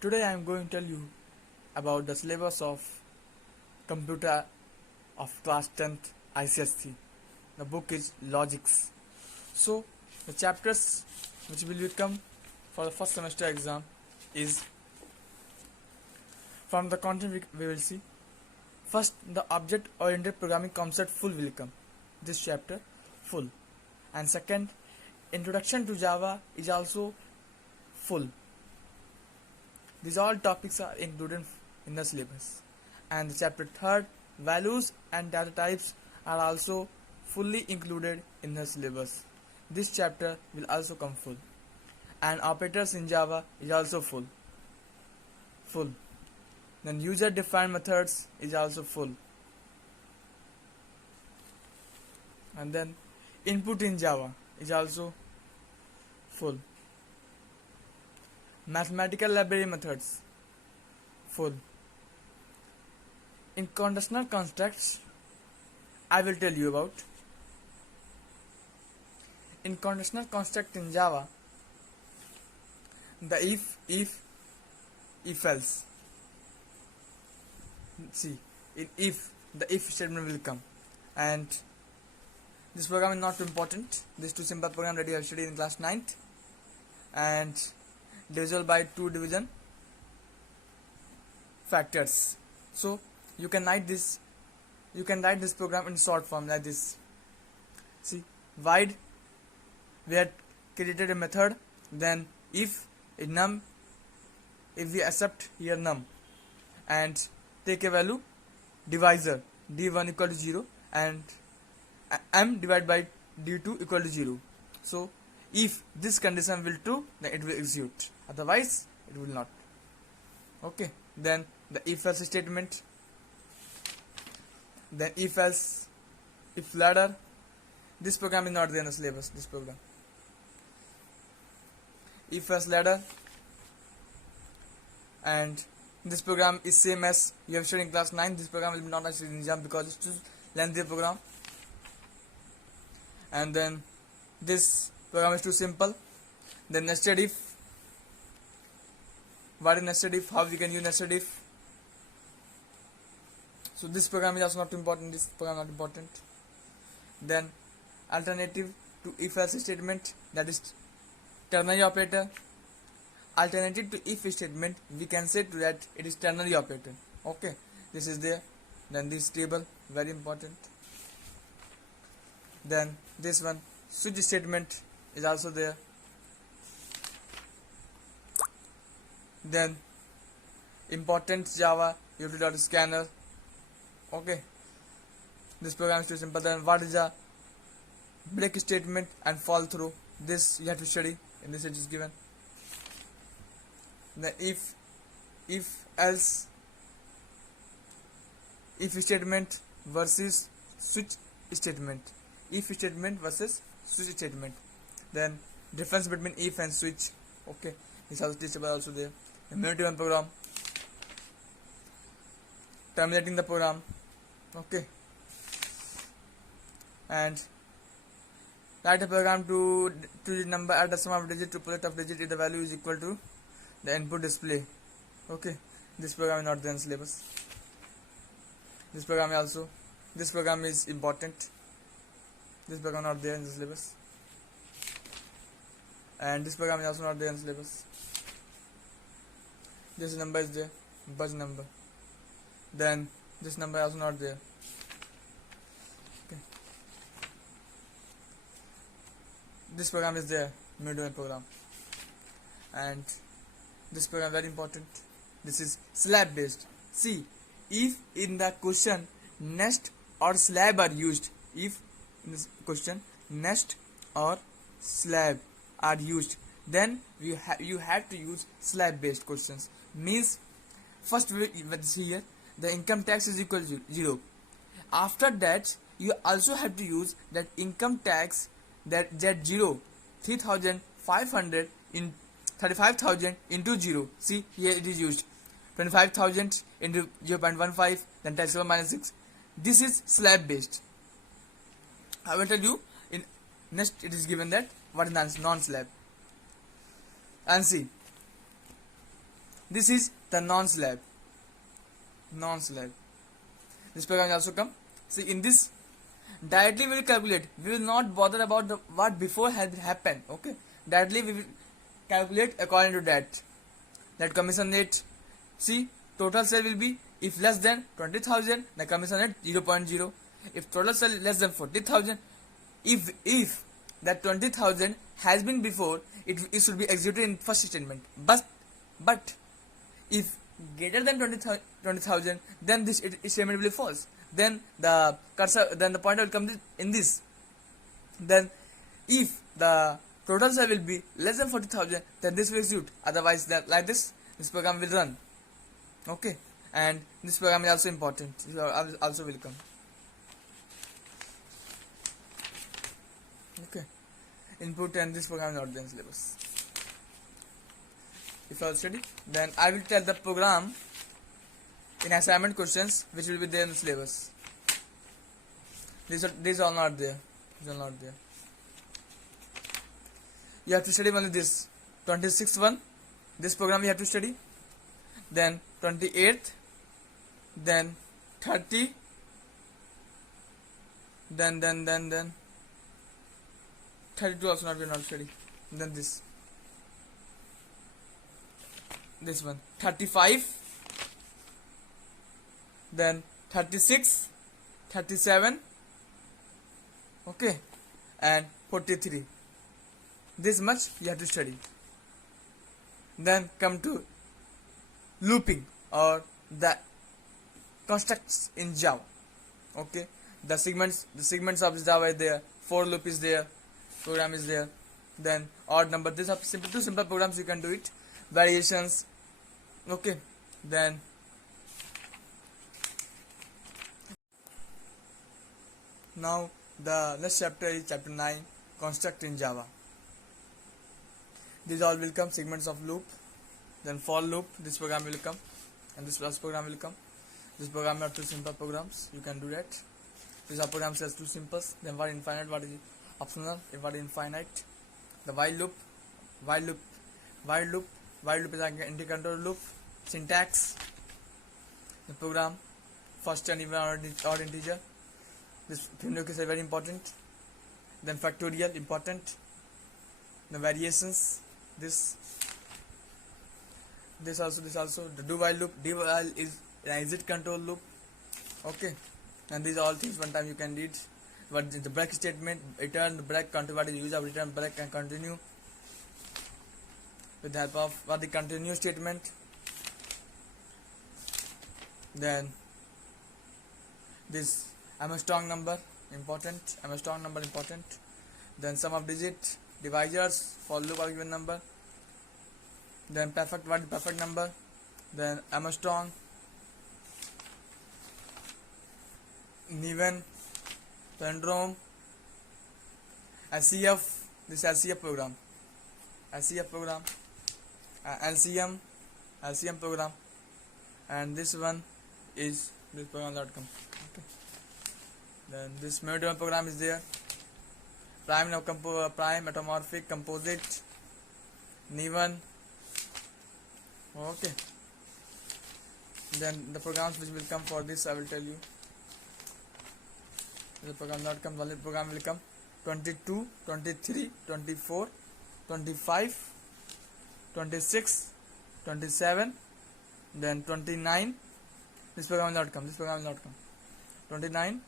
Today I am going to tell you about the syllabus of computer of class 10th ICSC. The book is Logics. So the chapters which will become for the first semester exam is from the content we will see. First, the object oriented programming concept full will come. This chapter full. And second, introduction to Java is also full. These all topics are included in the syllabus. And the chapter third, values and data types are also fully included in the syllabus. This chapter will also come full. And operators in Java is also full. Then user defined methods is also full. And then input in Java is also full. Mathematical library methods full. In conditional constructs I will tell you about. In conditional construct in Java, the if else. See, in if the if statement will come, and this program is not important. This two simple program that you have studied in class 9th, and divisible by 2 division factors. So you can write this program in short form like this. See, void, we had created a method, then if num, if we accept here num, and take a value divisor d1 equal to 0 and m divided by d2 equal to 0. So if this condition will true, then it will execute, otherwise it will not. Okay, then the if else statement, then if else, if ladder. This program is not there in the syllabus. This program, if else ladder, and this program is same as you have studied in class 9. This program will be not studied in exam because it's too lengthy program. And then this program is too simple. Then nested if. What is nested if? How we can use nested if? So this program is also not important. This program not important. Then alternative to if else statement, that is ternary operator. Alternative to if statement, we can say to that it is ternary operator. Okay, this is there. Then this table, very important. Then this one, switch statement is also there. Then important Java, you have to do the scanner. Okay, this program is too simple. Then what is a break statement and fall through? This you have to study. In this it is given. The if else, if statement versus switch statement, if statement versus switch statement. Then difference between if and switch. Okay, this also teachable also there. The multi-one program, terminating the program. Okay, and write a program to the number at the sum of digit to product of digit if the value is equal to the input display. Okay, this program is not there in syllabus. This program is important. This program not there in the syllabus, and this program is also not there in syllabus. This number is there, buzz number. Then this number is also not there. Okay, this program is there, middleware program, and this program very important. This is slab based. See, if in the question nest or slab are used, if in this question nest or slab are used, then you have to use slab based questions. Means first we see here the income tax is equal to 0. After that you also have to use that income tax, that 0, 3,500 in 35,000 into 0. See, here it is used 25,000 into 0.15, then tax 7 minus 6. This is slab based. I will tell you in next it is given that what is non-slab. And see, this is the non-slab. This program will also come. See, in this directly we will calculate. We will not bother about the what before had happened. Okay, directly we will calculate according to that. That commission rate. See, total sale will be, if less than 20,000, the commission rate 0.0. If total sale is less than 40,000, if that 20,000 has been before, it should be executed in first statement. But if greater than 20,000, then this statement will be false. Then the pointer will come in this. Then if the total sale will be less than 40,000, then this will execute. Otherwise, that like this program will run. Okay, and this program is also important. Also will come. Okay, input, and this program is not the syllabus. If I study, then I will tell the program in assignment questions which will be there in the syllabus. These are not there. These are not there. You have to study only this 26th one. This program you have to study. Then 28th. Then 30. Then 32 also not, we not study. Then this one 35, then 36, 37, okay, and 43. This much you have to study. Then come to looping or the constructs in Java. Okay, the segments of Java is there. For loop is there. Program is there. Then odd number. These are two simple programs, you can do it. Variations. Okay, then now the next chapter is chapter 9, construct in Java. These all will come, segments of loop, then for loop. This program will come, and this plus program will come. This program are two simple programs, you can do that. These are programs as two simples. Then what infinite, what is optional, what is infinite. The while loop is an anti-control loop. Syntax, the program, first and even odd integer. This framework is very important. Then factorial, important. The variations, this also. The do while loop. Do while is an exit control loop. Okay, and these all things one time you can read. What is the break statement? Return, break, continue. What is the use of return, break, and continue? With the help of what the continue statement. Then this I'm a strong number, important. Then sum of digit, divisors for loop of given number. Then perfect, what is perfect number? Then I'm a strong, Neven, palindrome, SCF. This SCF program, LCM program, and this one is this program.com. Okay. Then this memory program is there. Prime automorphic, composite, Neven. Okay. Then the programs which will come for this I will tell you. The program.com program will come 22, 23, 24, 25, 26, 27, then 29. This program will not come. 29.